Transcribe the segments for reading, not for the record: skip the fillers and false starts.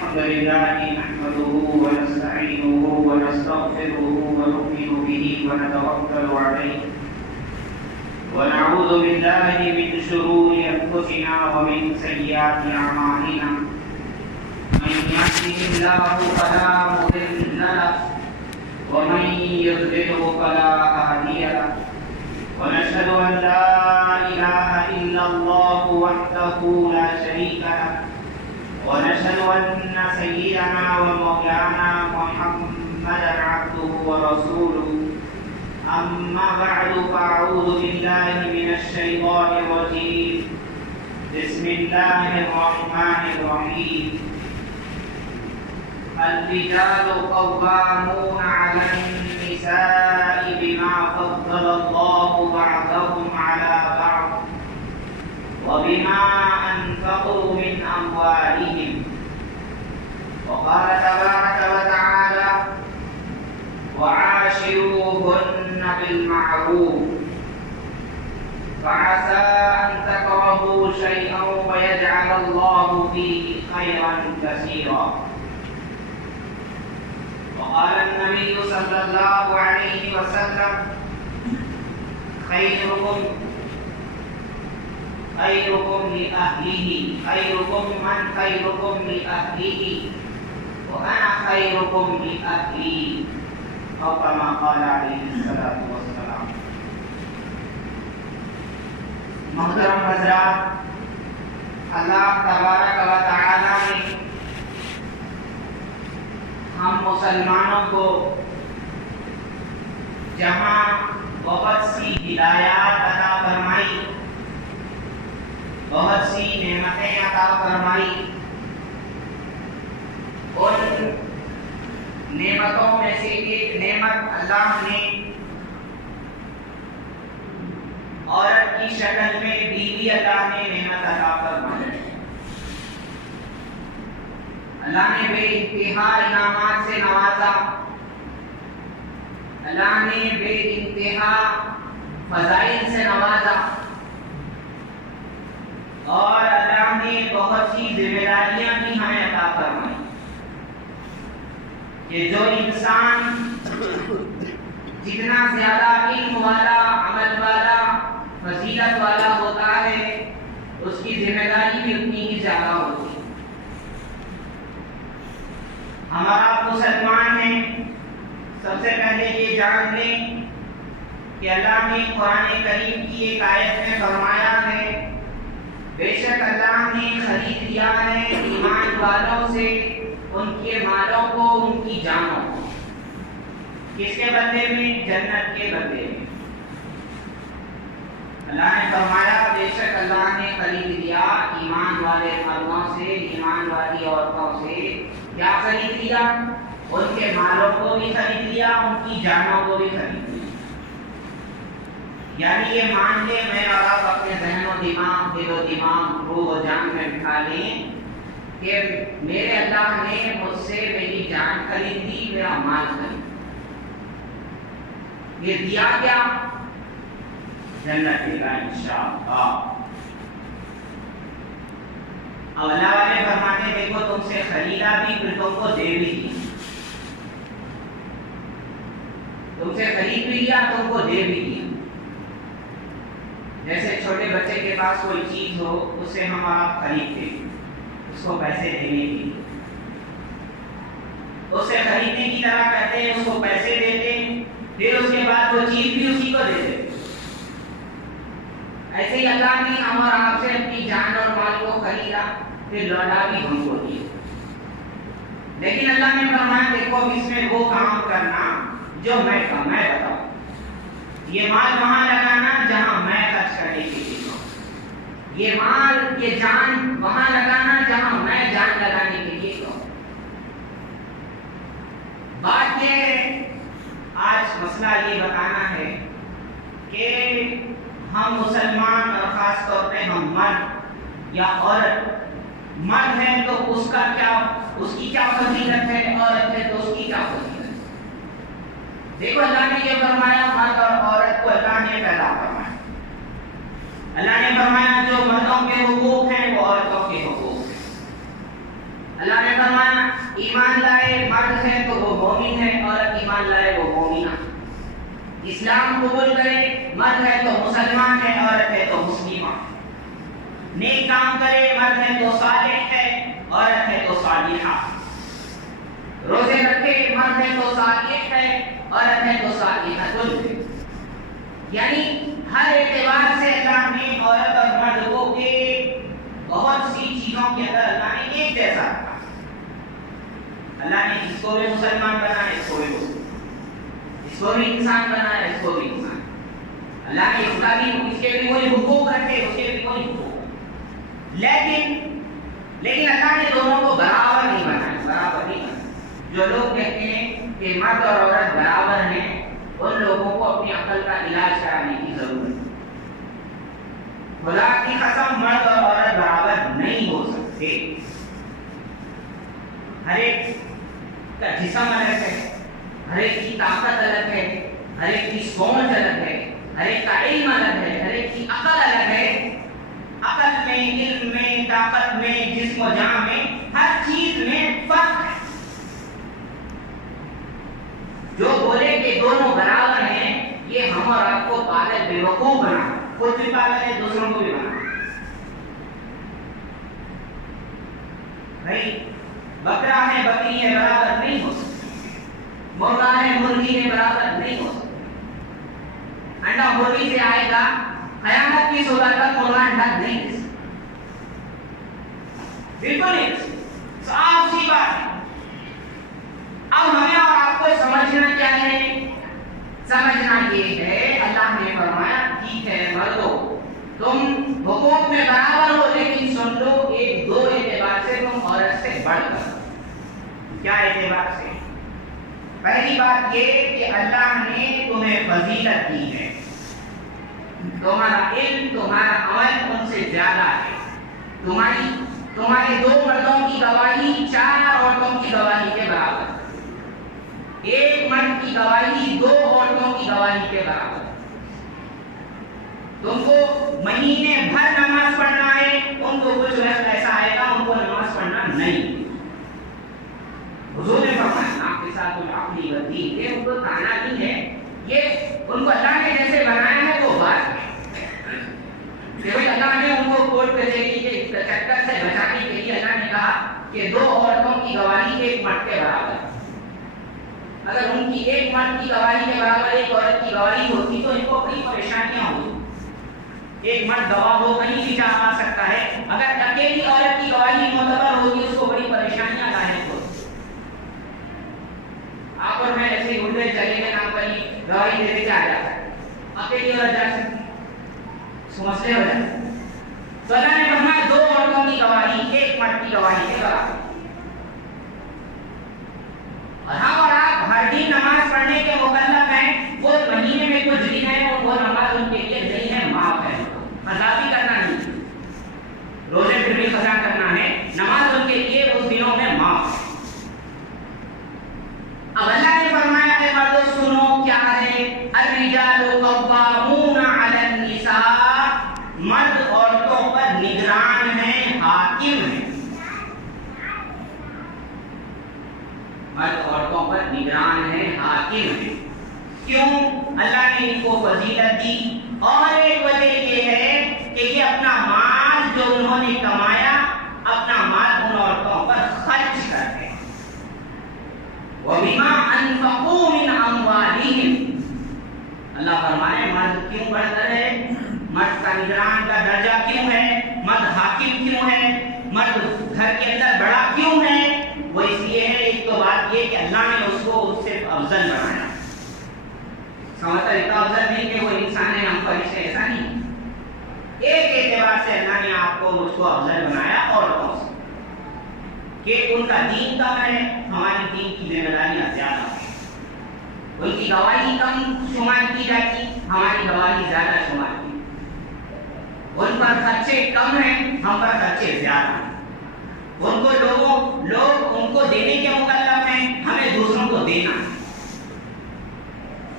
الحمد لله نحمده ونستعينه ونستغفره ونؤمن به ونتوكل عليه ونعوذ بالله من شرور أنفسنا ومن سيئات أعمالنا من يهده الله فلا مضل له ومن يضلله فلا هادي له ونشهد أن لا إله إلا الله وحده لا شريك له ونشهد أن سيدنا ومولانا محمدا عبده ورسوله أما بعد فأعوذ بالله من الشيطان الرجيم بسم الله الرحمن الرحيم الرجال قوامون على النساء بما فضل الله بعضهم على بعض وبما أنفقوا من أموالهم وقال تبارك وتعالى وعاشروهن بالمعروف فعسى أن تكرهوا شيئا ويجعل الله فيه خيرا كثيرا وقال النبي صلى الله عليه وسلم خيركم لأهله خيركم من خيركم لأهله وأنا خيركم لأهلي أو كما قال عليه الصلاة والسلام. محترم حضرات، اللہ تبارک و تعالی نے ہم مسلمانوں کو جہاں بہت سی ہدایات عطا فرمائی، بہت سی نعمتیں عطا فرمائی، ان نعمتوں میں سے ایک نعمت اللہ نے عورت کی شکل میں بیوی اللہ نے نعمت عطا فرمائی. اللہ نے بے انتہا انعامات سے نوازا، اللہ نے بے انتہا فضائل سے نوازا، اور اللہ نے بہت سی ذمہ داریاں بھی ہمیں عطا فرمائی کہ جو انسان جتنا زیادہ علم والا، عمل والا، فضیلت والا ہوتا ہے، اس کی ذمہ داری بھی اتنی ہی زیادہ ہوتی ہے. ہمارا مسلمان ہیں، سب سے پہلے یہ جان لیں کہ اللہ نے قرآن کریم کی ایک آیت میں فرمایا ہے بے شک اللہ نے خرید لیا ہے ایمان والوں سے ان کے مالوں کو، ان کی جانوں کو. کس کے بدلے میں؟ جنت کے بدلے میں. اللہ نے فرمایا بے شک اللہ نے خرید لیا ایمان والے مردوں سے، ایمان والی عورتوں سے. کیا خرید لیا؟ ان کے مالوں کو بھی خرید لیا، ان کی جانوں کو بھی خرید لیا. یعنی یہ مان لیں، میں اور آپ اپنے ذہن و دماغ، دل و دماغ، روح و جان میں بٹھا لیں کہ میرے اللہ نے مجھ سے میری جان خرید لی، میرا مال خرید. یہ دیا کیا؟ جنت کا انشاءاللہ. اب اللہ والے فرماتے دیکھو تم سے خریدا بھی پھر تم کو دے بھی دیا، تم سے خرید بھی لیا، تم کو دے بھی دیا. جیسے چھوٹے بچے کے پاس کوئی چیز ہو، اسے ہم آپ خریدتے ہیں، اس کو پیسے دینے کے لیے، اسے خریدنے کی طرح کہتے ہیں، اس کو پیسے دیتے ہیں، پھر اس کے بعد وہ چیز بھی اسی کو دیتے ہیں. ایسے ہی اللہ نے ہم اور آپ سے اپنی جان اور مال کو خریدا، پھر لوٹا بھی ہم کو دیا. لیکن اللہ نے فرمایا دیکھو اس میں وہ کام کرنا جو میں بتاؤں. یہ مال وہاں لگانا جہاں میں خرچ کرنے کے لیے کہوں. یہ مال، یہ جان وہاں لگانا جہاں میں جان لگانے کے لیے کہوں. بات یہ آج مسئلہ یہ بتانا ہے کہ ہم مسلمان اور خاص طور پہ ہم مرد یا عورت، مرد ہے تو اس کی کیا فضیلت ہے، عورت ہے تو اس کی کیا فضیلت ہے. دیکھو اللہ نے یہ فرمایا مرد اور عورت کو اللہ نے پیدا فرمایا. اللہ نے فرمایا جو مردوں کے حقوق ہیں وہ عورتوں کے حقوق ہیں. اللہ نے فرمایا ایمان لائے مرد ہے تو وہ مومن ہے، عورت ایمان لائے وہ مومنہ۔ اسلام قبول کرے مرد ہے تو مسلمان ہے، عورت ہے تو مسلمہ۔ نیک کام کرے مرد ہے تو صالح ہے، عورت ہے تو صالحہ۔ روزے رکھے مرد ہے تو صالح ہے، عورت ہے تو صالحہ۔ یعنی ہر اعتبار سے اللہ نے عورت اور مرد کو بہت سی چیزوں کے اندر اللہ نے ایک جیسا رکھا۔ اللہ نے اس کو بھی مسلمان بنایا، اس کو بھی مسلمان، اس کو بھی انسان بنایا، اس کو بھی انسان۔ اللہ نے اس کا بھی، اس کے بھی کوئی حقوق رکھے، اس کے بھی کوئی حقوق، لیکن اللہ نے دونوں کو برابر نہیں بنایا، برابر نہیں بنایا۔ جو لوگ کہتے ہیں کہ مرد اور عورت برابر ہیں، ان لوگوں کو اپنی عقل کا علاج کرانے کی ضرورت ہے۔ خدا کی قسم مرد اور عورت برابر نہیں ہو سکتے۔ ہر ایک کا جسم الگ ہے، ہر ایک کی طاقت الگ ہے، ہر ایک کی سوچ الگ ہے، ہر ایک کا علم الگ ہے، ہر ایک کی عقل الگ ہے۔ عقل میں، علم میں، طاقت میں، جسم و جان میں، ہر چیز میں فرق ہے۔ جو بولے کہ دونوں برابر ہیں، یہ ہم اور آپ کو پاگل بے وقوف بنا، خود بھی پاگل ہے، دوسروں کو بھی بنا۔ بھائی بکرا ہے بکری ہے برابر نہیں ہو سکتی، مرغا ہے مرغی ہے برابر نہیں ہو سکتی۔ انڈا مرغی سے آئے گا، قیامت کی صبح تک مرغا انڈا نہیں دے سکتا، بالکل نہیں۔ صاف سی بات ہے۔ اب ہمیں اور آپ کو سمجھنا کیا ہے؟ سمجھنا یہ ہے، اللہ نے فرمایا ٹھیک ہے مردو تم حقوق میں برابر ہو، لیکن سن لو ایک دو اعتبار سے تم عورت سے بڑھ کر۔ کیا اعتبار سے؟ پہلی بات یہ کہ اللہ نے تمہیں فضیلت دی ہے، تمہارا علم، تمہارا عمل ان سے زیادہ ہے۔ تمہارے دو مردوں کی گواہی چار عورتوں کی گواہی کے برابر، ایک مرد کی گواہی دو عورتوں کی گواہی کے برابر۔ تم کو مہینے بھر نماز پڑھنا ہے، ان کو کچھ وقت ایسا آئے گا ان کو نماز پڑھنا نہیں۔ حضور نے فرمایا آپ کے ساتھ کچھ عقلی بدی ہے، ان کو تانا نہیں ہے، یہ ان کو اللہ نے جیسے بنایا ہے وہ بات ہے کہ اللہ نے ان کو کورٹ کچہری کے چکر سے بچانے کے لیے اللہ نے کہا کہ دو عورتوں کی گواہی ایک مرد کے برابر ہے۔ اگر ان کی ایک مرد کی گواہی کے برابر ایک عورت کی گواہی ہوتی تو ان کو بڑی پریشانیاں ہوتی۔ ایک مرد گواہ ہو کہیں بھی جا آ سکتا ہے، اگر اکیلی عورت کی گواہی معتبر ہوتی اس کو بڑی پریشانیاں لاحق ہوتی۔ آپ اور میں ایسے ہی اڑتے چلے گئے نام پر ہی گواہی دینے کے آ جاتا ہے، اکیلی عورت جا سکتی، مسئلے ہو جاتے۔ تو اللہ نے فرمایا دو عورتوں کی گواہی ایک مرد کی گواہی کے برابر۔ اور ہم اور آپ ہر دن نماز پڑھنے کے مکلف ہیں، وہ مہینے میں کچھ دن ہے وہ نماز ان کے لیے نہیں ہے، معاف ہے، قضا بھی کرنا نہیں، روزے پھر بھی قضا کرنا ہے، نماز ان کے لیے اس دنوں میں معاف ہے۔ اب اللہ نے فرمایا اے مردو سنو کیا ہے، الرجال قوامون علی النساء، مرد عورتوں پر نگران ہیں، حاکم ہیں۔ مرد عورتوں پر نگران ہے، حاکم ہے۔ کیوں؟ اللہ نے ان کو فضیلت دی، اور ایک وجہ یہ ہے کہ یہ اپنا مال جو انہوں نے کمایا، اپنا مال ان عورتوں پر خرچ کرتے ہیں۔ وَبِمَا أَنفَقُوا مِنْ أَمْوَالِهِمْ، اللہ فرمائے مرد کیوں بڑھتر ہے، مرد کا نگران کا درجہ کیوں ہے، مرد حاکم کیوں ہے، مرد گھر کے اندر بڑا کیوں ہے؟ وہ اس لیے ہے، ایک تو بات یہ کہ اللہ نے اس کو اس سے افضل بنایا۔ سمجھتا اتنا افضل نہیں کہ وہ انسان ہے ہم فرشتے، ایسا نہیں۔ ایک اعتبار سے اللہ نے آپ کو اس کو افضل بنایا عورتوں سے، کہ ان کا دین کم ہے، ہماری دین کی ذمہ داریاں زیادہ ہیں، ان کی گواہی کم شمار کی جاتی، ہماری گواہی زیادہ شمار کی، ان پر خرچے کم ہیں، ہم پر خرچے زیادہ ہیں، ان کو لوگ ان کو دینے کے مکلف ہیں، ہمیں دوسروں کو دینا ہے۔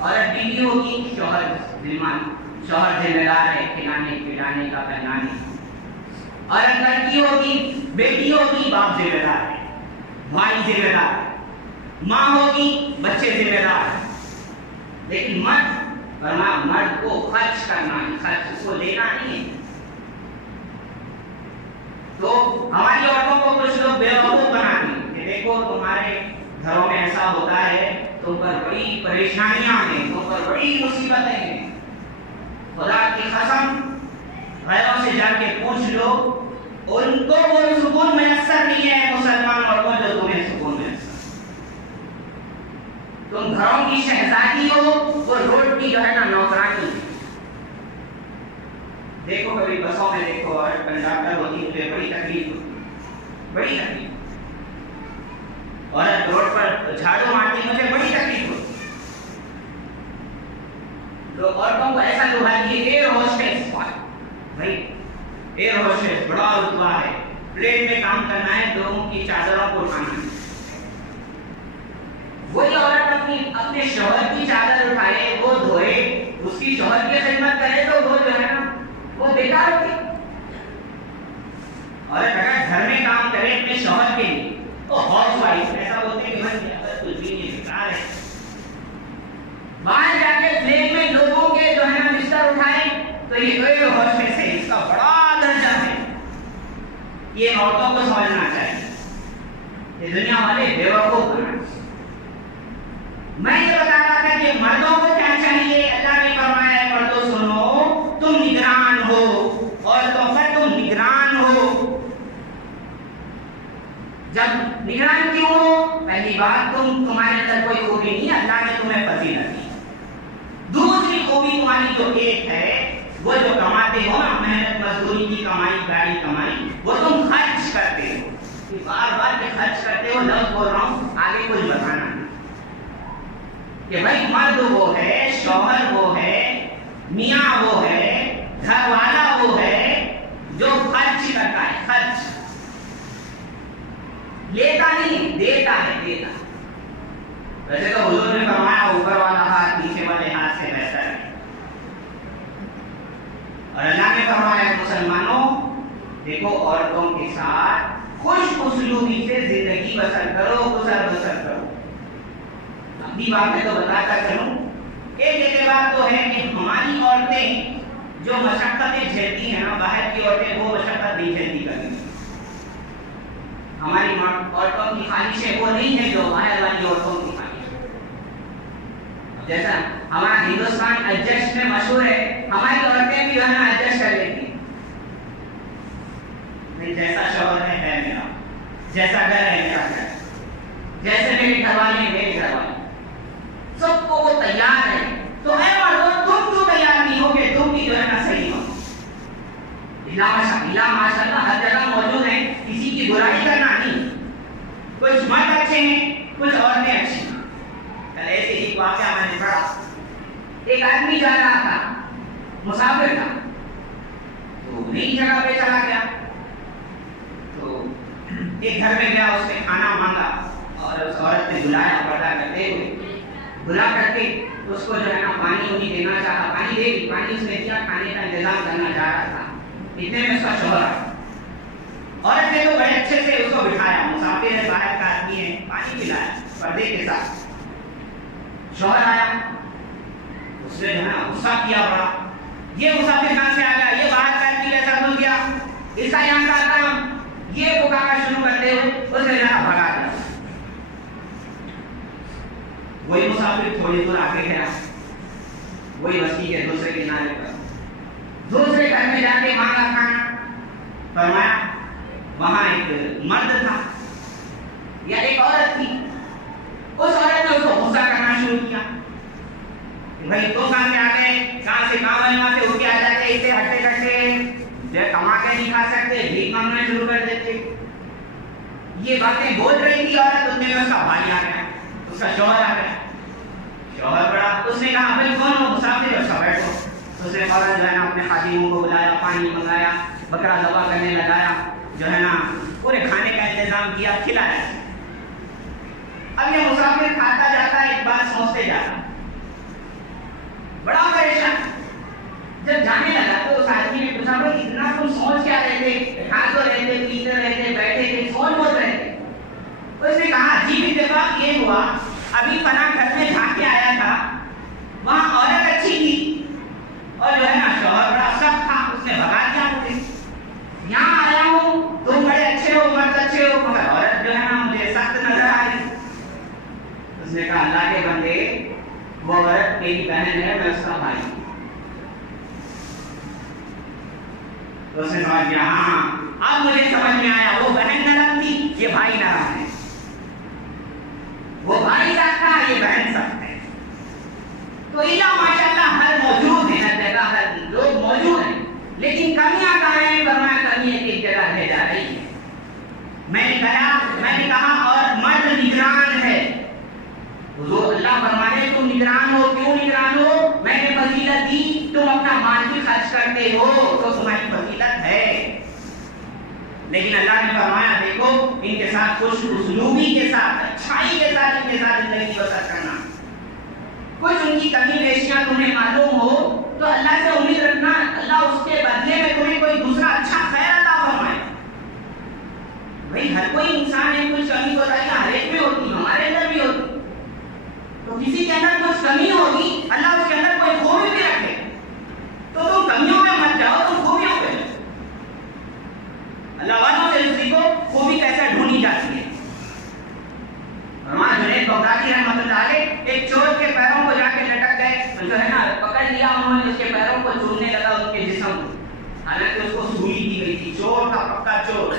عورت بیوی ہوگی، شوہر ذمہ دار ہے کھلانے پلانے کا، پہنانے۔ عورت لڑکی ہوگی، بیٹی ہوگی، باپ ذمہ دار ہے۔ بھائی ذمہ دار ہے، ماں ہوگی بچے ذمہ دار ہے، لیکن مرد کو خرچ کرنا ہے، خرچ اس کو لینا نہیں ہے۔ تو ہماری عورتوں کو کچھ لوگ بیوقوف بناتے ہیں کہ دیکھو تمہارے گھروں میں ایسا ہوتا ہے، تم پر بڑی پریشانیاں ہیں، تم پر بڑی مصیبتیں ہیں۔ خدا کی قسم غیروں سے جا کے پوچھ لو، ان کو وہ سکون میسر نہیں ہے مسلمان عورتوں جو تمہیں سکون میسر۔ تم گھروں کی شہزادی ہو، وہ روڈ کی جو ہے نا نوکرانی ہے۔ دیکھو کبھی بسوں میں دیکھو اور کنڈکٹر ہوتی ہے، بڑی تکلیف ہوتی ہے، بڑی تکلیف۔ اور روڈ پر جھاڑو مارتی مجھے بڑی تکلیف ہوتی ہے۔ تو عورتوں کو ایسا لوہا کہ ایئر ہوسٹس، بھائی ایئر ہوسٹس بڑا رتبہ ہے، پلیٹ میں کام کرنا ہے، لوگوں کی چادروں کو اٹھانا ہے۔ وہی عورت اپنے شوہر کی چادر اٹھائے، وہ دھوئے، اس کی شوہر کی خدمت کرے تو وہ جو ہے نا وہ بیکار ہوتی۔ اور اگر گھر میں کام کرے اپنے شوہر کے لیے تو ہاؤس وائف ایسا بولتے ہیں کہ بھائی اگر کچھ بھی نہیں بیکار ہے۔ باہر جا کے پلیٹ میں لوگوں کے جو ہے نا بستر اٹھائے تو یہ ایئر ہوسٹس ہے، اس کا بڑا درجہ ہے۔ یہ عورتوں کو سمجھنا چاہیے، یہ دنیا والے بیوقوف بنانا چاہیے۔ میں یہ بتا رہا تھا کہ مردوں کو کیا چاہیے، اللہ نے فرمایا ہے مردوں سنو، تم نگران ہو، عورتوں پر تم نگران ہو۔ جب نگران کیوں ہو؟ پہلی بات تمہارے اندر کوئی خوبی نہیں، اللہ نے تمہیں فضیلت دی۔ دوسری خوبی تمہاری جو ایک ہے، وہ جو کماتے ہو نا، محنت مزدوری کی کمائی، گاڑی کمائی، وہ تم خرچ کرتے ہو۔ بار بار کے خرچ کرتے ہو، لفظ بول رہا ہوں، آگے کچھ بتانا ہے کہ بھائی مرد وہ ہے، شوہر وہ ہے، میاں وہ ہے، گھر والا وہ ہے جو خرچ کرتا ہے، خرچ لیتا نہیں، دیتا ہے، دیتا۔ ویسے تو حضور نے فرمایا اوپر والا ہاتھ نیچے والے ہاتھ سے بہتر ہے، اور اللہ نے فرمایا مسلمانوں دیکھو عورتوں کے ساتھ خوش اسلوبی سے زندگی بسر کرو، گزر بسر کرو۔ اپنی بات میں تو بتاتا چلوں، ایک اعتبار تو ہے کہ ہماری عورتیں جو مشقتیں جھیلتی ہیں نا، باہر کی عورتیں وہ مشقت نہیں جھیلتی کبھی۔ ہماری عورتوں کی خواہشیں وہ نہیں ہیں جو باہر والی عورتوں کی خواہش ہے۔ جیسا ہمارا ہندوستان ایڈجسٹ میں مشہور ہے، ہماری عورتیں بھی جو ہے نا ایڈجسٹ کر لیتی ہیں۔ جیسا شوہر ہے میرا، جیسا گھر ہے میرا گھر، جیسے میرے گھر والے میرے گھر والے، سب کو وہ تیار ہے۔ تو اے مردوں تم کیوں تیار نہیں ہو کہ تم بھی جو ہے نا صحیح ہو؟ ماشاء اللہ ہر جگہ موجود ہیں، کسی کی برائی کرنا نہیں۔ کچھ مرد اچھے ہیں، کچھ عورتیں اچھی ہیں۔ کل ایسے ہی واقعہ میں نے پڑھا، ایک آدمی جا رہا تھا، مسافر تھا، تو نئی جگہ پہ چلا گیا، تو ایک گھر میں گیا، اس نے کھانا مانگا اور اس عورت نے بلایا پردہ کرتے ہوئے، بلا کر کے اس کو جو ہے نا پانی وہی دینا چاہا، پانی دے دی، پانی اس نے دیا، کھانے کا انتظام کرنا چاہ رہا تھا، اتنے میں اس کا شوہر آیا۔ عورت نے تو بڑے اچھے سے اس کو بٹھایا، مسافر ہے، باہر کا آدمی ہے، پانی پلایا پردے کے ساتھ۔ شوہر آیا، اس نے جو ہے نا غصہ کیا بڑا، یہ مسافر کہاں سے آ گیا، یہ باہر کا آدمی کیسا گھس گیا، اس کا یہاں کا کام، یہ پکارنا شروع کرتے ہوئے اس نے جہاں بھگا دیا۔ وہی مسافر تھوڑی دور آگے گیا، وہی بستی کے دوسرے کنارے پر، دوسرے گھر میں جا کے مانگا کھانا، فرمایا وہاں ایک مرد تھا یا ایک عورت تھی، اس عورت نے اس کو غصہ کرنا شروع کیا کہ بھائی تم کہاں سے آ گئے، کہاں سے کام ہے، وہاں سے اٹھ کے آ جاتے، اسے ہٹے کٹے جو کما کے نہیں کھا سکتے، بھیک مانگنا شروع کر دیتے۔ یہ باتیں بول رہی تھی عورت، اتنے میں اس کا بھائی آ گیا، اس کا شوہر آ گیا، شوہر بڑا، اس نے کہا بھائی کون ہو، مسافر ہو، سب بیٹھو۔ اس نے فوراً جو ہے نا اپنے خادموں کو بلایا، پانی منگایا، بکرا ذبح کرنے لگایا، جو ہے نا پورے کھانے کا انتظام کیا، کھلایا۔ اب یہ مسافر کھاتا جاتا ہے، ایک بات سوچتے جاتا، بڑا پریشان۔ جب جانے لگا تو اس آدمی نے پوچھا بھائی اتنا تم سوچ کیا رہے تھے، کھا تو رہتے، پیتے رہتے، بیٹھے تھے، سوچ بہت رہے تھے۔ اس نے کہا عجیب اتفاق یہ ہوا، ابھی فلاں گھر میں جا کے آیا تھا، وہاں عورت اچھی تھی اور جو ہے نا شوہر بڑا سخت تھا، اس نے بھگا دیا مجھے، یہاں آیا ہوں تم بڑے اچھے ہو، مرد اچھے ہو، مگر عورت جو ہے نا مجھے سخت نظر آ رہی۔ اس نے کہا اللہ کے بندے وہ عورت میری بہن ہے، میں اس کا بھائی ہوں۔ تو اس نے سمجھ لیا ہاں اب مجھے سمجھ میں آیا، وہ بہن نرم تھی، یہ بھائی نرم ہے، وہ بھائی سخت تھا، یہ بہن سخت ہے۔ تو اللہ ماشاءاللہ ہر موجود ہے، ہر جگہ ہر لوگ موجود ہیں، لیکن کمیاں کہاں ہیں؟ فرمایا کمی ایک جگہ رہ جا رہی ہے۔ میں نے کہا اور مرد نگران ہے، حضور اللہ فرمانے تم نگران ہو، کیوں نگران ہو؟ میں نے فضیلت دی، تم اپنا مال بھی خرچ کرتے ہو تو تمہاری فضیلت ہے، لیکن اللہ نے فرمایا دیکھو ان کے ساتھ خوش اسلوبی کے ساتھ، اچھائی کے ساتھ ان کے ساتھ زندگی بسر کرنا۔ کچھ ان کی کمی بیشیاں تمہیں معلوم ہو تو اللہ سے امید رکھنا، اللہ اس کے بدلے میں تمہیں کوئی دوسرا اچھا خیر عطا فرمائے۔ بھائی ہر کوئی انسان ہے، کچھ کمی کوتاہیاں ہر ایک میں ہوتی، ہمارے اندر بھی ہوتی، تو کسی کے اندر کچھ کمی ہوگی، اللہ اس کے اندر کوئی خوبی بھی رکھے، تو تم کمیوں میں مت جاؤ، تم خوبیوں پہ جاؤ۔ اللہ والوں سے سیکھو خوبی کیسے ڈھونڈی جاتی ہے۔ فرمایا جنید بغدادی رحمۃ اللہ علیہ ایک چور کے پیروں کو جا کے لٹک گئے، جو ہے نا پکڑ لیا انہوں نے، اس کے پیروں کو چومنے لگا ان کے جسم کو، حالانکہ اس کو سولی دی گئی تھی، چور کا پکا چور،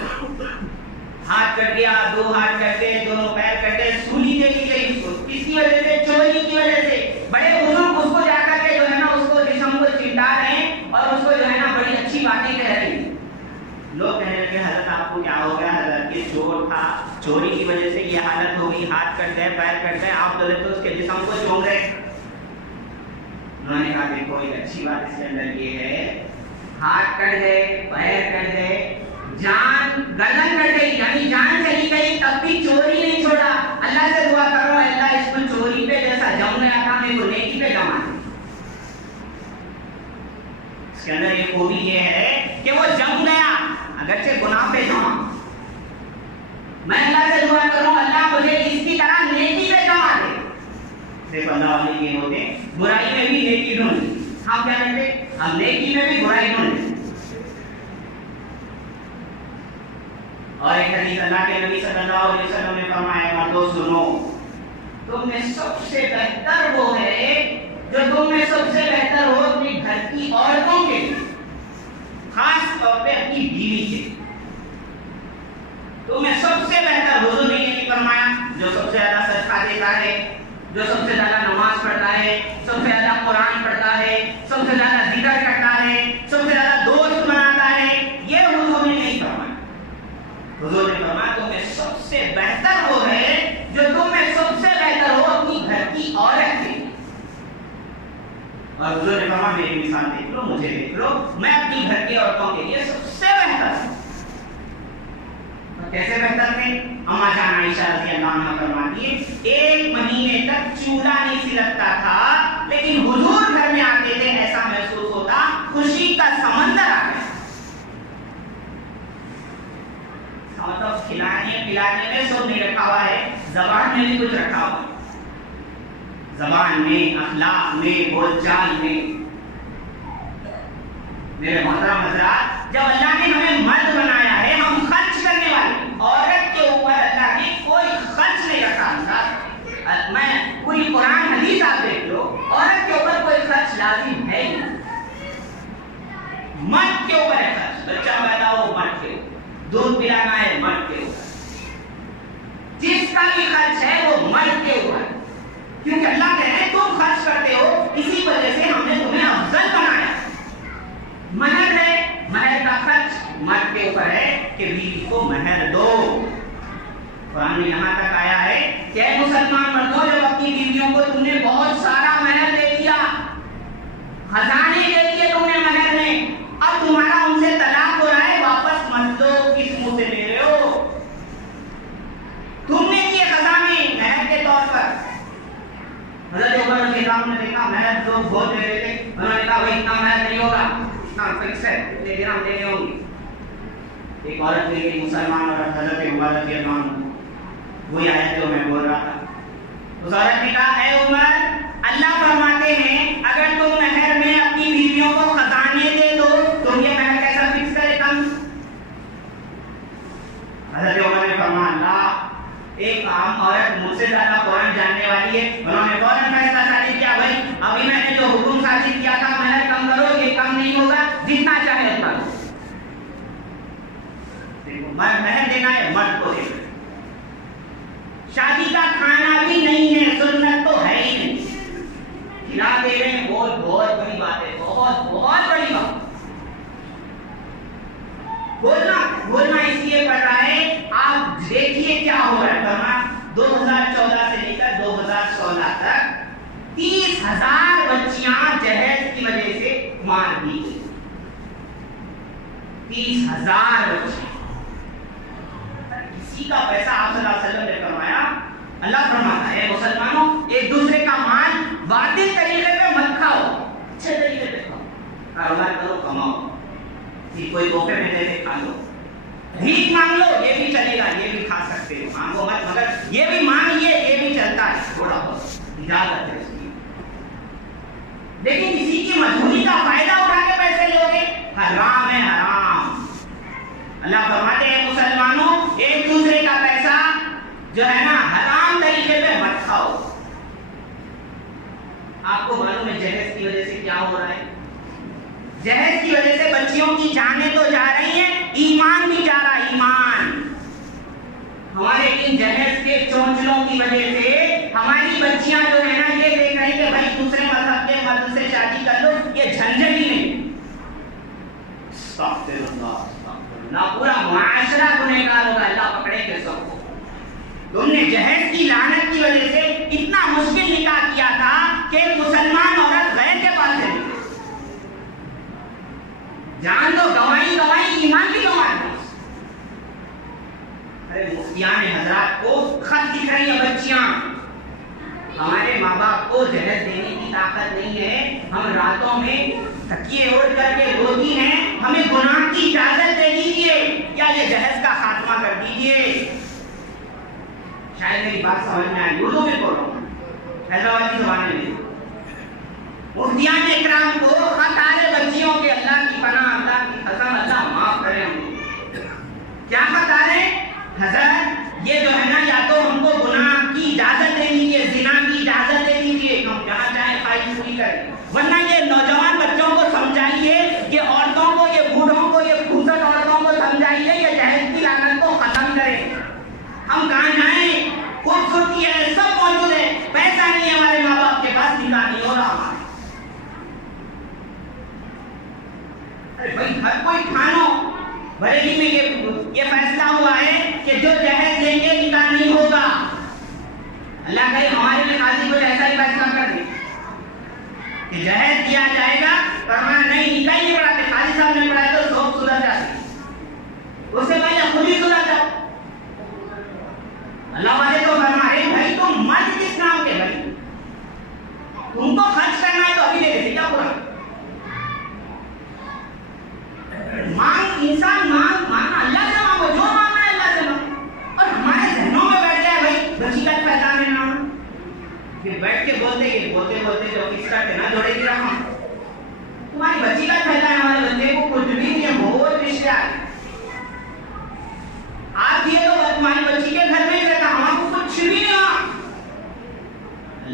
ہاتھ کٹ گیا، دو ہاتھ کٹ گئے، دونوں پیر کٹ گئے، سولی دے دی گئی اس کو، کس کی وجہ سے؟ چوری کی وجہ سے۔ بڑے بزرگ اس کو جا کر کے جو ہے نا اس کو جسم کو چمٹا رہے ہیں اور اس کو جو ہے نا بڑی اچھی باتیں کہہ رہے ہیں۔ لوگ کہنے لگے حضرت آپ کو کیا ہو گیا؟ حضرت یہ چور تھا، چوری کی وجہ سے یہ حالت ہو گئی، ہاتھ کٹ گئے، پیر کٹ گئے، آپ تو اس کے جسم کو چوم رہے۔ انہوں نے کہا دیکھو ایک اچھی بات اس کے اندر یہ ہے، ہاتھ کٹ گئے، پیر کٹ گئے، جان گردن کٹ گئی، یعنی جان چلی گئی، تب بھی چوری نہیں چھوڑا۔ اللہ سے دعا کرو اللہ اس کو چوری پہ جیسا جم گیا تھا میرے کو نیکی پہ جما دے۔ اس کے اندر یہ خوبی یہ ہے کہ وہ جم گیا اگرچہ گناہ پہ جما۔ میں اللہ سے دعا کروں اللہ مجھے اس کی طرح نیکی پہ جما دے۔ دیکھو اللہ والے یہ ہوتے برائی میں بھی نیکی ڈھونڈ، ہم کیا کرتے؟ ہم نیکی میں بھی برائی ڈھونڈتے۔ اور ایک حدیث اللہ کے نبی صلی اللہ علیہ وسلم نے فرمایا مردو سنو، تم میں سب سے بہتر وہ ہے جو تم میں سب سے بہتر ہو اپنے گھر کی عورتوں کے لیے، خاص طور پہ اپنی بیوی کے لیے۔ تم میں سب سے بہتر حضور نے یہ نہیں فرمایا جو سب سے زیادہ صدقہ دیتا ہے، جو سب سے زیادہ نماز پڑھتا ہے، سب سے زیادہ قرآن پڑھتا ہے، سب سے زیادہ ذکر کرتا ہے، سب سے زیادہ دوست بناتا ہے، یہ حضور نے نہیں فرمایا۔ حضور نے فرمایا تم میں سب سے بہتر وہ ہے جو تم میں سب سے بہتر ہو اپنی گھر کی عورت کے لیے۔ اور حضور نے فرمایا میری مثال دیکھ لو، مجھے دیکھ لو، میں اپنی گھر کی عورتوں کے لیے سب سے بہتر ہوں۔ کیسے بہتر تھے؟ اما جان عائشہ رضی اللہ عنہا فرماتی ہے 1 مہینے تک چولہا نہیں سلگتا تھا، لیکن حضور گھر میں آتے تھے ایسا محسوس ہوتا خوشی کا سمندر آ گیا۔ مطلب کھلانے پلانے میں سب نہیں رکھا ہوا ہے، زبان میں بھی کچھ رکھا ہوا ہے، زبان میں، اخلاق میں، بول چال میں۔ میرے محترم حضرات، جب اللہ نے ہمیں مرد بنایا ہے، ہم خرچ کرنے والے، عورت کے اوپر اللہ نے کوئی خرچ نہیں رکھا۔ میں پوری قرآن حدیث آپ دیکھ لو، عورت کے اوپر کوئی خرچ لازم ہے ہی نہیں، مرد کے اوپر ہے خرچ۔ بچہ پیدا ہو مرد کے اوپر، دودھ پلانا ہے مرد کے اوپر، جس کا بھی خرچ ہے وہ مرد کے اوپر، کیونکہ اللہ کہہ رہے ہیں تم خرچ کرتے ہو، اسی وجہ سے ہم نے تمہیں افضل بنایا۔ مہر ہے، مہر کا خرچ مرد کے اوپر ہے کہ بیوی کو مہر دو۔ قرآن میں یہاں تک آیا ہے کہ اے مسلمان مردوں، جب اپنی بیویوں کو تم نے بہت سارا مہر دے دیا، خزانے دے دیے تم نے مہر میں، اب تمہارا ان سے طلاق ہو رہا ہے، واپس مت دو، کس منہ سے لے رہے ہو؟ تم نے دیے خزانے مہر کے طور پر۔ حضرت عمر رضی اللہ عنہ نے دیکھا مہر لوگ بہت دے رہے تھے، انہوں نے کہا بھائی اتنا مہر نہیں ہوگا، اتنا فکس ہے، اتنے درہم دینے ہوں گے۔ ایک عورت مل گئی مسلمان عورت، حضرت عمر رضی اللہ عنہ، وہی آیت جو میں بول رہا تھا. اس عورت نے کہا اے عمر اللہ فرماتے ہیں اگر تم مہر میں اپنی بیویوں کو خزانے دے دو تم یہ مہر کیسا فکس کرے کم. حضرت عمر نے فرمایا اللہ ایک عام عورت مجھ سے زیادہ قرآن جاننے والی ہے. انہوں نے فوراً فیصلہ صادر کیا بھائی ابھی میں نے جو حکم صادر کیا تھا مہر کم کرو یہ کم نہیں ہوگا جتنا چاہے اتنا دو. مہر دینا ہے مرد کو دینا. شادی کا کھانا بھی نہیں ہے سنت تو ہے ہی نہیں. کھلا دے رہے ہیں بہت بہت بڑی بات ہے بہت بہت بڑی بات. بولنا اس لیے پڑ رہا ہے آپ دیکھیے کیا ہو رہا ہے. فرمایا 2014 سے لے کر 2016 تک 30,000 بچیاں جہیز کی وجہ سے مار دی گئی. 30,000 بچیاں. کسی کا پیسہ آپ صلی اللہ علیہ وسلم نے فرمایا اللہ فرماتا ہے مسلمانوں ایک دوسرے کا مال باطل طریقے پہ مت کھاؤ اچھے طریقے پہ کھاؤ. کاروبار کرو کماؤ. کوئی تحفے میں دے دے کھا لو. بھیک مانگ لو یہ بھی چلے گا یہ بھی کھا سکتے ہو. مانگو مت مگر یہ بھی مانگیے یہ بھی چلتا ہے تھوڑا بہت اجازت ہے اس کی. لیکن کسی کی مجبوری کا فائدہ اٹھا کے پیسے لوگے حرام ہے حرام. اللہ فرماتے ہیں مسلمانوں ایک دوسرے کا پیسہ جو ہے نا حرام طریقے پہ مت کھاؤ. آپ کو معلوم ہے جہیز کی وجہ سے کیا ہو رہا ہے. جہیز کی وجہ سے بچیوں کی جانیں تو جا رہی ہیں ایمان بھی جا رہا ہے. ایمان ہمارے ان جہیز کے چونچلوں کی وجہ سے ہماری بچیاں جو ہے نا یہ دیکھ رہی کہ بھائی دوسرے مذہب کے مرد سے شادی کر لو یہ جھنجھٹ ہی نہیں. استغفر اللہ پورا معاشرہ گنہگار ہوگا اللہ پکڑے گے سب کو. تم نے جہیز کی لعنت کی وجہ سے اتنا مشکل نکاح کیا تھا کہ مسلمان عورت غیر کے پاس چلی گئی. جان تو گواہی ایمان بھی گواہی. ارے مفتیان حضرات کو خط لکھ رہی ہیں بچیاں ہمارے ماں باپ کو جہیز دینے کی طاقت نہیں ہے ہم راتوں میں تکیے اوڑھ کر کے روتی ہیں ہمیں گناہ کی اجازت دے دیجیے یا یہ جہیز کا خاتمہ کر دیجیے. شاید میری بات سمجھ میں آئی. اردو میں بول رہا ہوں حیدرآبادی زبان میں. مفتیان اکرام کو خط آ رہے بچیوں کے اللہ کی پناہ اللہ کی قسم اللہ معاف کرے ہم کو. کیا خط آ رہے حضرت یہ جو ہے نا یا تو ہم کو گناہ کی اجازت دے دیجیے زنا کی اجازت دے دیجیے ہم جہاں چاہیں خواہش پوری کریں ورنہ یہ نوجوان بچوں کو سمجھائیے یہ عورتوں کو یہ بوڑھوں کو یہ خوبصورت عورتوں کو سمجھائیے یہ جہیز کی لعنت کو ختم کریں. ہم کہاں جائیں خوبصورتی ہے سب موجود ہے پیسہ نہیں ہے ہمارے ماں باپ کے پاس نکاح نہیں ہو رہا ہمارے. ارے بھائی ہر کوئی ٹھانو بریلی میں یہ فیصلہ ہوا ہے کہ جو جہیز لیں گے نکاح نہیں ہوگا. اللہ کرے ہمارے لیے قاضی کو ایسا ہی فیصلہ کر دے کہ جہیز دیا جائے گا فرمایا نہیں نکاح نہیں پڑھاتے. قاضی صاحب نے پڑھایا تو سب سدھر جاتے اس سے پہلے خود ہی سدھر جاؤ. اللہ والے تو فرمائے بھائی تم مرد کس نام کے بھائی تم کو خرچ کرنا ہے تو ابھی دے دیتے کیا پورا مانگ انسان مانگنا اللہ سے مانگو جو مانگنا ہے اللہ سے مانگو. اور ہمارے ذہنوں میں بیٹھ جائے بھائی بچی کا پیدا نہیں نہ پھر بیٹھ کے بولتے جو کس کا نہ جوڑے گی رقم تمہاری بچی کا پیدا ہے ہمارے بچے کو کچھ بھی نہیں ہے بہت رشتے آئے آپ دیے تو تمہاری بچی کے گھر میں رہتا ہم کو کچھ بھی نہیں ہوا.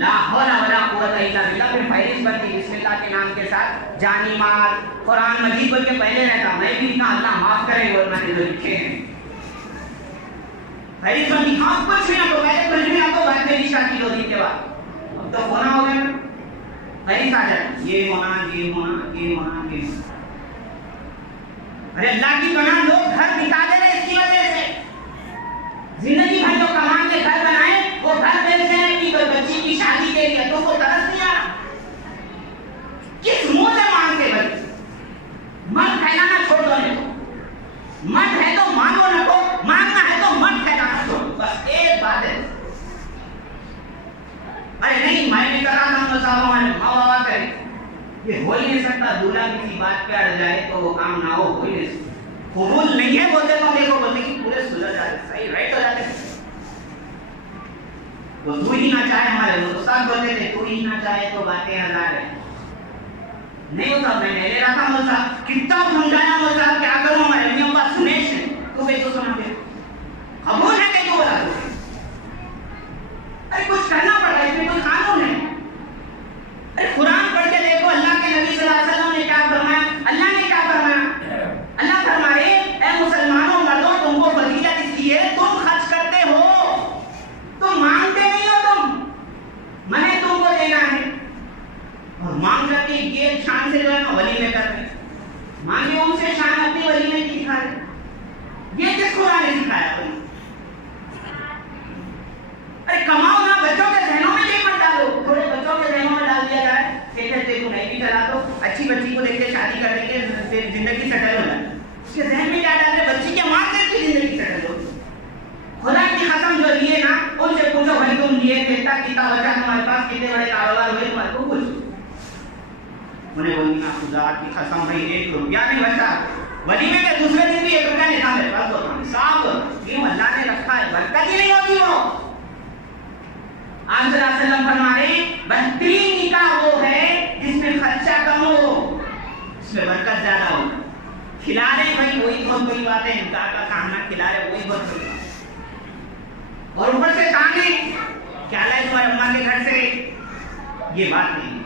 لا حول ولا قوت الا باللہ. پھر فہرست بنتی بسم اللہ کے نام کے ساتھ جانی مال قرآن مجید بول کے پہلے رہتا میں بھی اتنا اللہ معاف کرے وہ میں نے جو لکھے ہیں فہرست بنتی ہاں کچھ بھی نہ تو پہلے کچھ بھی نہ تو بعد میں شادی 2 دن کے بعد اب تو ہونا ہو گیا فہرست آ جائے یہ ہونا یہ ہونا یہ ہونا یہ ہونا. ارے اللہ کی پناہ لوگ گھر بتا دے رہے اس کی وجہ سے زندگی بھر جو کما کے گھر بنائے وہ گھر بیچ رہے ہیں کہ کوئی بچی کی شادی کے لیے تو وہ ترس نہیں آ رہا. کس منہ سے مانگتے بھائی من پھیلانا چھوڑ دو نہیں تو من ہے تو مانگو نہ کو مانگنا ہے تو من پھیلانا چھوڑ دو بس ایک بات ہے. ارے نہیں میں نے کرا تھا مساو میں ماں بابا کرے یہ ہو ہی نہیں سکتا. دولہا کسی بات پہ اڑ جائے تو وہ کام نہ ہو ہی نہیں سکتا. قبول نہیں ہے بولتے تو دیکھو بولتے کہ پورے سلجھ جاتے صحیح رائٹ ہو جاتے وہ تو ہی نہ چاہے، ہمارے استاد بولتے تھے تو ہی نہ چاہے تو باتیں ہزار ہے. نہیں ہوتا، میں نے لے رہا تھا مول صاحب، کتنا سمجھایا مول صاحب کیا کروں، ہمارے امی ابا سنے سے تو کہیں تو سنا دے، قبول ہے کہیں تو بتا دو. ارے کچھ کرنا پڑ رہا ہے، اس میں کوئی قانون ہے. ارے قرآن پڑھ کے دیکھو اللہ کے نبی صلی اللہ علیہ وسلم نے کیا فرمایا. اللہ نے کیا فرمایا؟ اللہ فرمائے اے مسلمانوں مردوں تم کو فضیلت اس لیے تم خرچ کرتے ہو، تم مانگتے نہیں ہو، میں نے تم کو دینا ہے. اور مانگ کر کے یہ شان سے جو ہے نا ولیمے کرتے مانگے ان سے شان اپنی ولیمے کی دکھا دے. یہ کس قرآن نے سکھایا تم؟ ارے کماؤ نا، بچوں کے ذہنوں میں یہ مت ڈالو. تھوڑے بچوں کے ذہنوں میں ڈال دیا جائے کہ تو نہیں بھی چلا تو اچھی بچی کو دیکھ کے شادی کر دیں گے، زندگی سیٹل ہو جائے. اس کے ذہن میں کیا ڈال رہے بچی کے ماں سے کی زندگی سیٹل ہو. خدا کی قسم جو لیے نا ان سے پوچھو بھائی تم لیے کتنا کتنا بچہ تمہارے پاس، کتنے بڑے کاروبار ہوئے تمہارے کو پوچھو. انہیں بولنی نا خدا کی قسم بھائی 1 روپیہ نہیں بچا. ولیمے کے دوسرے دن بھی 1 روپیہ نہیں تھا میرے پاس. صاحب کیوں اللہ نے رکھا ہے، برکت ہی نہیں ہوگی. وہ آپ صلی اللہ علیہ وسلم فرما رہے ہیں بہترین نکاح وہ ہے جس میں خرچہ کم ہو، اس میں برکت زیادہ ہو. کھلا رہے بھائی وہی بہت بڑی بات ہے، نکاح کا کھانا کھلا رہے وہی بہت بڑی بات ہے. اور اوپر سے کھانے کیا لائے تمہارے اماں کے گھر سے، یہ بات نہیں.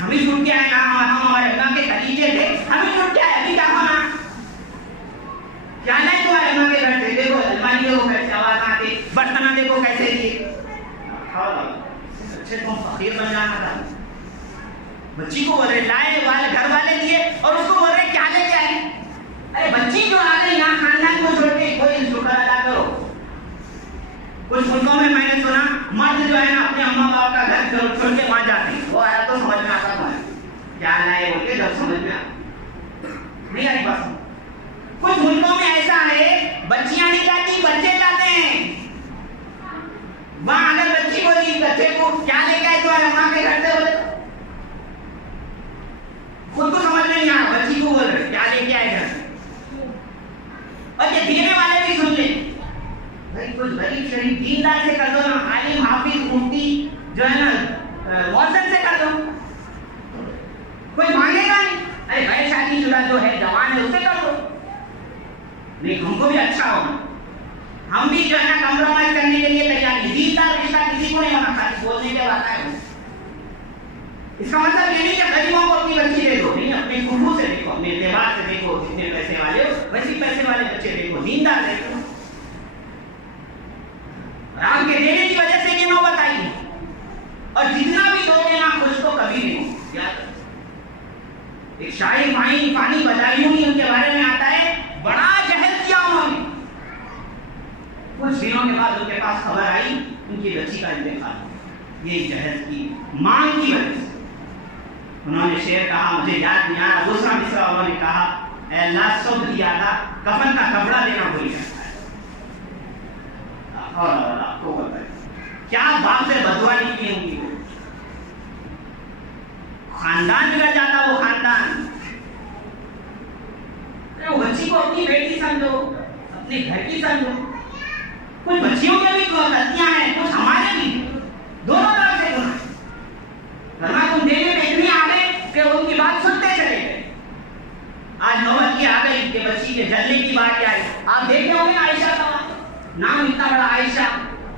ہمیں چھوٹ کیا ہے کہاں، ہم ہمارے اماں کے کلیجے تھے، ہمیں چھوٹ کیا ہے ابھی کیا کھانا. کیا لائے تمہارے اماں کے گھر سے، دیکھو المانی دیکھو کیسے آواز آتے، برتنہ دیکھو کیسے دیے. اچھے تم فقیر بن جانا تھا. بچی کو بول رہے لائے والے گھر والے دیے اور اس کو بول رہے کیا لے کے آئے. ارے بچی جو آ گئی یہاں خاندان کو چھوڑ کے کوئی شکر ادا کرو. کچھ ملکوں میں نے سنا مرد جو ہے نا اپنے اماں باپ کا گھر چھوڑ کے وہاں جاتے ہیں. وہ آیا تو سمجھ میں آتا تھا کیا لائے بول کے، جب سمجھ میں نہیں آئی بس. کچھ ملکوں میں ایسا ہے بچیاں نہیں جاتی بچے جاتے ہیں. وہاں اگر بچی بولی بچے کو کیا لے کے آئے تو اماں کے گھر سے بولے خود کو سمجھ میں نہیں آ رہا، بچی کو بول رہے کیا لے کے آئے گھر سے. اور یہ دینے والے بھی سن لیں بھائی کچھ غریب شریف دیندار سے کر دو نا، عالم حافظ مفتی جو ہے نا موزن سے کر دو، کوئی مانگے گا نہیں. ارے غیر شادی شدہ جو ہے جوان ہے اس سے کر دو. نہیں ہم کو بھی اچھا ہونا، ہم بھی جو ہے نا کمپرومائز کرنے کے لیے تیار نہیں. دیندار رشتہ کسی کو نہیں ہونا، خالی بولنے کے بات ہے. اس کا مطلب یہ نہیں کہ غریبوں کو اپنی بچی دے دو، نہیں اپنے کنبوں سے دیکھو، اپنے اعتبار سے دیکھو. جتنے پیسے والے ہو ویسے پیسے والے بچے دیکھو، دیندار دیکھو. رام کے دینے کی وجہ سے یہ نوبت آئی، اور جتنا بھی دو گے نا خوش تو کبھی نہیں ہو. ایک شاعر پانی بجائیوں ہی ان کے بارے میں آتا ہے بڑا جہل کیا انہوں نے. کچھ دنوں کے بعد ان کے پاس خبر آئی ان کی بچی کا انتقال. یہ جہل کی مانگ کی وجہ سے انہوں نے شعر کہا، مجھے یاد نہیں آ رہا، دوسرا مصرع انہوں نے کہا اے اللہ سب دیا تھا کفن کا کپڑا دینا بھول گیا. اور اللہ کو بتائے کیا باپ سے بددعا نہیں کی ہوں گی. خاندان بگڑ جاتا وہ خاندان. وہ بچی کو اپنی بیٹی سمجھو، اپنے گھر کی سمجھو. کچھ بچیوں کے بھی غلطیاں ہیں، کچھ ہمارے بھی، دونوں طرف سے گناہ. ورنہ تم دینے پہ اتنے آ گئے کہ ان کی بات سنتے چلے گئے. آج نوبت کی آ گئی کہ بچی کے جلنے کی بات آئی. آپ دیکھے ہوں گے عائشہ کا نام اتنا بڑا، عائشہ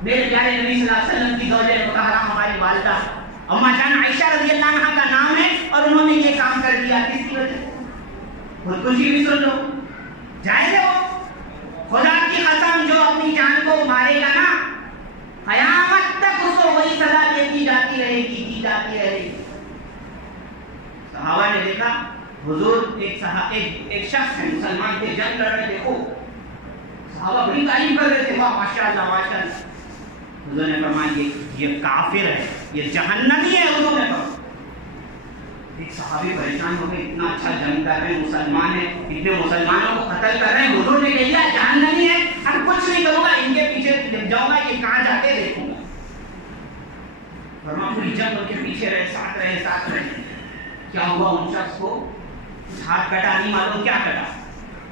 میرے پیارے نبی صلی اللہ علیہ وسلم کی زوجہ مطہرہ ہماری والدہ اما جان عائشہ رضی اللہ عنہا کا نام ہے، اور انہوں نے یہ کام کر دیا کس کی وجہ سے. خودکشی بھی سن لو، جائز ہے وہ. خدا کی قسم جو اپنی جان کو مارے گا نا قیامت تک اس کو وہی سزا دیتی جاتی رہے گی، دی جاتی رہے گی. صحابہ نے دیکھا حضور ایک شخص ہے مسلمان تھے، جنگ لڑ رہے، دیکھو صحابہ بڑی تعریف کر رہے تھے، واہ ماشاءاللہ ماشاءاللہ. حضور نے فرمایا یہ کافر ہے، یہ جہنمی ہے. حضور نے فرمایا. ایک صحابی پریشان ہو گئے، اتنا اچھا جنگ کر رہے ہیں، مسلمان ہیں، اتنے مسلمانوں کو قتل کر رہے ہیں. حضور نے کہہ دیا جہنمی ہے، اب کچھ نہیں کروں گا، ان کے پیچھے جب جاؤں گا یہ کہاں جاتے دیکھوں گا. فرمایا پوری جنگ ان کے پیچھے رہے، ساتھ رہے. کیا ہوا ان شخص کو؟ ہاتھ کٹا، نہیں معلوم کیا کٹا.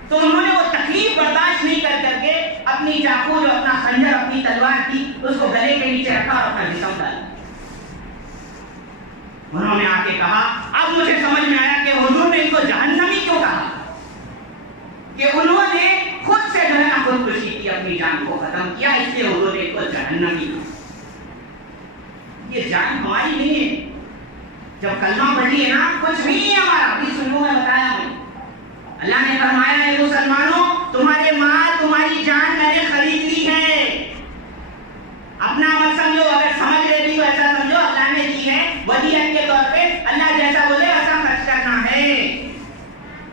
تو انہوں نے وہ تکلیف برداشت نہیں کر کے اپنی چاقو جو اپنا خنجر اپنی اپنی تلوار کی اس کو گلے کے نیچے رکھا اور اپنا جسم ڈالا. انہوں نے آ کے کہا اب مجھے سمجھ میں آیا کہ حضور نے ان کو جہنمی کیوں کہا, کہ انہوں نے خود سے جو ہے نا خودکشی کی, اپنی جان کو ختم کیا, اس لیے حضور نے ان کو جہنمی کہا. یہ جان ہماری نہیں ہے. جب کلمہ پڑھی ہے نا کچھ بھی نہیں ہے ہمارا. ابھی سنو میں بتایا ہوں, اللہ نے فرمایا ہے مسلمانوں تمہارے مال تمہاری جان میں نے خرید لی ہے. اپنا مت سمجھو, اگر سمجھ رہے بھی تو ایسا سمجھو اللہ نے دی ہے ودیعت کے طور پہ, اللہ جیسا بولے ویسا خرچ کرنا ہے.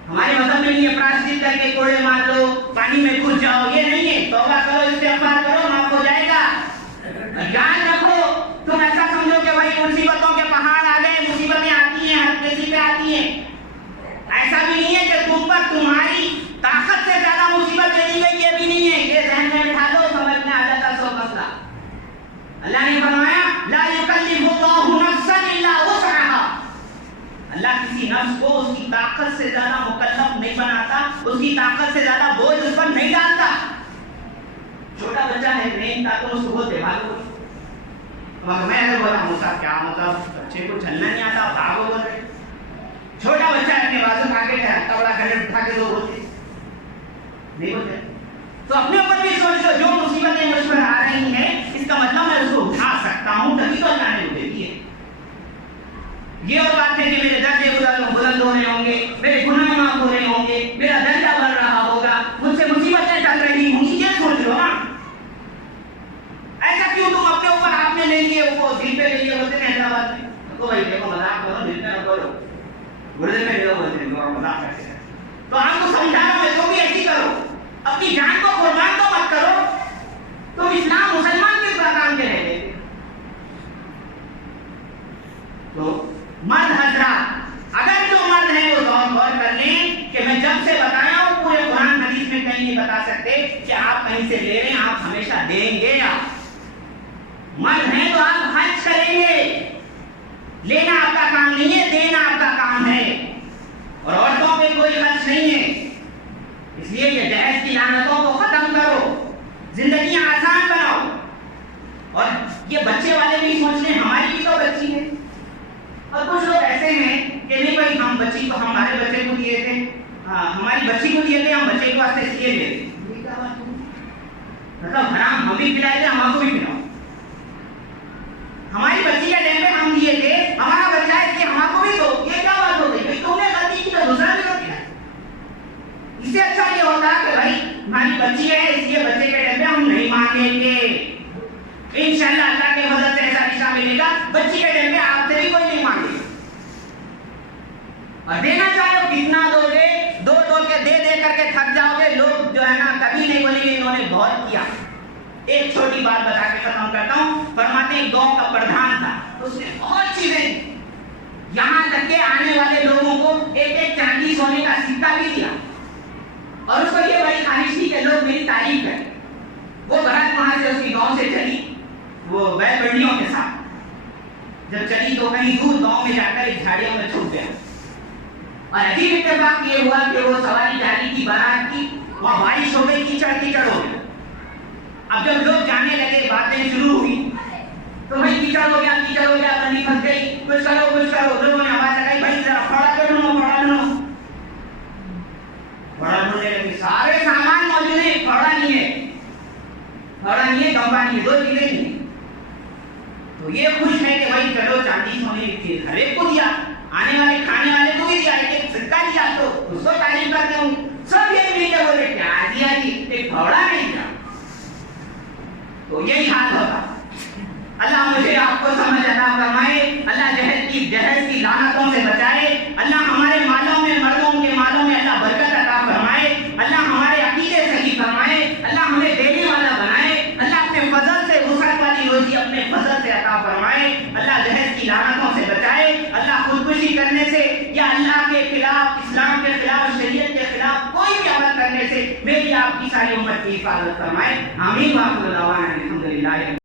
ہمارے مذہب میں نہیں ہے پراشچت کر کے کوڑے مار دو, پانی میں کود جاؤ, یہ نہیں ہے. توبہ کرو, استغفار کرو, معاف ہو جائے گا. یاد رکھو تم ایسا سمجھو کہ بھائی مصیبتوں کے پہاڑ آ گئے, مصیبتیں آتی ہیں ہر کسی پہ آتی ہیں. ایسا بھی نہیں ہے کہ تم پر تمہاری طاقت سے زیادہ مصیبت دے دی گئی, یہ بھی نہیں ہے. یہ ذہن میں بٹھا دو, سمجھ میں آ جاتا سو مسئلہ. اللہ نے فرمایا لا یکلف اللہ نفسا الا وسعها. اللہ کسی نفس کو اس کی طاقت سے زیادہ مکلف نہیں بناتا, اس کی طاقت سے زیادہ بوجھ اس پر نہیں ڈالتا. چھوٹا بچہ ہے نہیں تا تو اس کو بولتے بھاگو. مگر میں اگر بولا موسیٰ کیا مطلب بچے کو چلنا نہیں آتا بھاگو بول رہے. چھوٹا بچہ اپنے بازو آگے ہتھا بڑا گھر اٹھا کے دو بولتے نہیں بولتے. تو اپنے اوپر بھی سوچ لو, جو مصیبتیں مجھ پر آ رہی ہیں اس کا مطلب میں اس کو اٹھا سکتا ہوں, تبھی تو اللہ نے مجھے دی ہے. یہ اور بات ہے کہ میرے درجے بلند ہو رہے ہوں گے, میرے گناہ معاف ہو رہے ہوں گے, میرا درجہ بڑھ رہا ہوگا, مجھ سے مصیبتیں ٹل رہی ہوں, یہ سوچ لو نا. ایسا کیوں تم اپنے اوپر آپ نے لے لیے, وہ دل پہ لے لیے, بولتے ہیں حیدرآباد میں تو بھائی دیکھو مذاق کرو, دل پہ نہ کرو, گردے میں لو بولتے ہیں مذاق کرتے ہیں. تو آپ کو سمجھا رہا ہوں, تو بھی ایسی کرو, اپنی جان کو قربان تو مت کرو. تم اسلام مسلمان کے کام کے رہتے. تو مرد حضرات اگر جو مرد ہیں وہ غور کر لیں کہ میں جب سے بتایا ہوں پورے قرآن حدیث میں کہیں نہیں بتا سکتے کہ آپ کہیں سے لے رہے ہیں آپ ہمیشہ دیں گے. آپ مرد ہیں تو آپ خرچ کریں گے. لینا آپ کا کام نہیں ہے, دینا آپ کا کام ہے. اور عورتوں پہ کوئی خرچ نہیں ہے. اس لیے یہ جہیز کی لعنتوں کو ختم کرو, زندگیاں آسان بناؤ. اور یہ بچے والے بھی سوچ لیں ہماری بھی تو بچی ہے. اور کچھ لوگ ایسے ہیں کہ نہیں بھائی ہم بچی کو ہمارے بچے کو دیے تھے, ہماری بچی کو دیے تھے, ہم بچے کو واسطے اس لیے لے تھے. مطلب حرام ہم بھی کھلائے تھے, ہم کو بھی کھلاؤ. ہماری بچی کے ٹائم پہ ہم دیے تھے, ہمارا بچہ ہے اس لیے ہم کو بھی دو. یہ کیا بات ہو گئی؟ تم نے غلطی کی تو دوسرا بھی تو کھلائے. اس سے اچھا یہ ہوتا کہ بھائی ہماری بچی ہے اس لیے بچے کے ٹائم پہ ہم نہیں مانگیں گے. انشاءاللہ اللہ کے فضل سے ایسا دشا ملے گا, بچی کے ٹائم پہ آپ سے بھی کوئی نہیں مانگے. اور دینا چاہو کتنا دو گے, دو کے دے کر کے تھک جاؤ گے. لوگ جو ہے نا کبھی نہیں بولیں گے انہوں نے بہت کیا. ایک چھوٹی بات بتا کے ختم کرتا ہوں. فرماتے ہیں گاؤں کا پردھان تھا, اس نے بہت چیزیں, یہاں تک کہ آنے والے لوگوں کو ایک چاندی سونے کا سکہ بھی دیا. اور اس کو یہ بڑی خواہش تھی کہ لوگ میری تعریف کریں. وہ برات وہاں سے اس کی گاؤں سے چلی, وہ بیل بنڈیوں کے ساتھ جب چلی تو کہیں دور گاؤں میں جا کر ایک جھاڑیوں میں چھپ گیا. اور عجیب اتفاق یہ ہوا کہ وہ سواری جا رہی تھی بارات کی, وہاں بارش ہو گئی, کیچڑ ہو گیا. اب جب لوگ جانے لگے, باتیں شروع ہوئی, تو بھائی کیچڑ ہو گیا, بندی پھنس گئی, کچھ کرو. لوگوں نے آواز لگائی بھائی ذرا پھاڑا کر ڈھونڈو. پھاڑا ڈھونڈنے لگے, سارے سامان موجود ہیں, پھاڑا نہیں ہے, گمبا نہیں ہے, دو چیزیں نہیں ہیں. تو یہ خوش ہے کہ بھائی چلو چاندی سونے ہر ایک کو دیا, آنے والے کھانے والے کو بھی دیا, ایک سکہ دیا, تو اس کو تعریف کرتے ہوں. سب یہ مل کے بولے کیا دیا جی, ایک پھاڑا نہیں دیا. تو یہی حال ہوتا. اللہ مجھے آپ کو سمجھ عطا فرمائے, اللہ جہیز کی لعنتوں سے بچائے, اللہ ہمارے مالوں میں, مردوں کے مالوں میں اللہ برکت عطا فرمائے, اللہ ہمارے عقیدے صحیح فرمائے, اللہ ہمیں دینے والا بنائے, اللہ اپنے فضل سے وسعت والی روزی اپنے فضل سے عطا فرمائے, اللہ جہیز کی لعنتوں سے بچائے, اللہ خودکشی کرنے سے یا اللہ کے خلاف, اسلام کے خلاف, شریعت کے خلاف کوئی بھی عمل کرنے سے میری آپ کی ساری امت کی حفاظت فرمائے. آمین. واخر دعوانا الحمدللہ.